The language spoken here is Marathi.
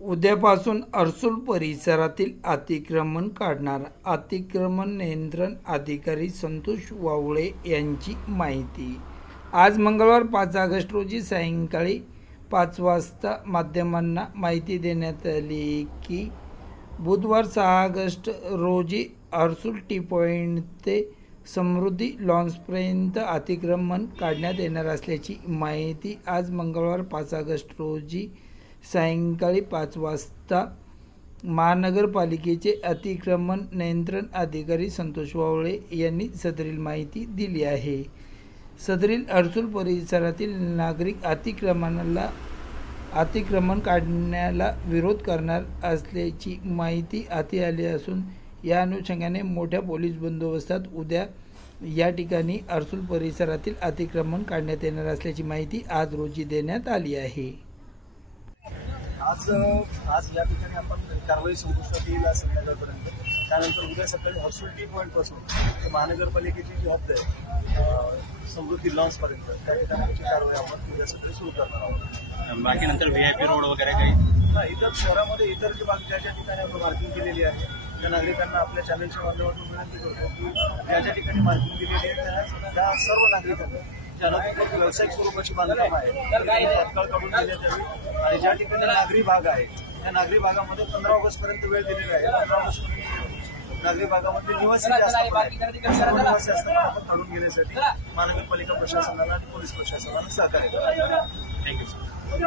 उद्यापासून अर्सुल परिसरातील अतिक्रमण काढणार अतिक्रमण नियंत्रण अधिकारी संतोष वावळे यांची माहिती. आज मंगळवार पाच ऑगस्ट रोजी सायंकाळी पाच वाजता माध्यमांना माहिती देण्यात आली की बुधवार सहा ऑगस्ट रोजी अर्सुल टी पॉईंट ते समृद्धी लॉन्सपर्यंत अतिक्रमण काढण्यात येणार असल्याची माहिती आज मंगळवार पाच ऑगस्ट रोजी सायंकाळी पाच वाजता महानगरपालिकेचे अतिक्रमण नियंत्रण अधिकारी संतोष वावळे यांनी सदरील माहिती दिली आहे. सदरील अडसूल परिसरातील नागरिक अतिक्रमणाला अतिक्रमण काढण्याला विरोध करणार असल्याची माहिती हाती आली असून या अनुषंगाने मोठ्या पोलीस बंदोबस्तात उद्या या ठिकाणी अर्सुल परिसरातील अतिक्रमण काढण्यात येणार असल्याची माहिती आज रोजी देण्यात आली आहे. आज आज या ठिकाणी आपण कारवाई संपुष्टात येईल आज संध्याकाळपर्यंत. त्यानंतर उद्या सकाळी हॉस्पिटल टी पॉईंटपासून ते महानगरपालिकेची जी हद्द आहे समृद्धी लॉन्सपर्यंत त्या ठिकाणी कारवाई आपण उद्या सकाळी सुरू करणार आहोत. बाकी नंतर व्ही आय पी रोड वगैरे काही? हा, इतर शहरामध्ये इतर जे भाग ज्या ज्या ठिकाणी आपण मार्किंग केलेली आहे त्या नागरिकांना आपल्या चॅनलच्या माध्यमातून विनंती करतो की ज्या ज्या ठिकाणी मार्किंग केलेली आहे त्या त्या सर्व नागरिकांना तिथे व्यावसायिक स्वरूपाची बांधकाम आहे. तात्काळ काढून देण्यात यावी आणि ज्या ठिकाणी नागरी भाग आहे त्या नागरी भागामध्ये पंधरा ऑगस्ट पर्यंत वेळ दिलेला आहे. पंधरा ऑगस्ट पर्यंत नागरी भागामध्ये निवासी निवासी असताना आपण काढून घेण्यासाठी महानगरपालिका प्रशासनाला आणि पोलीस प्रशासनाला सहकार्य करावे थँक्यू सर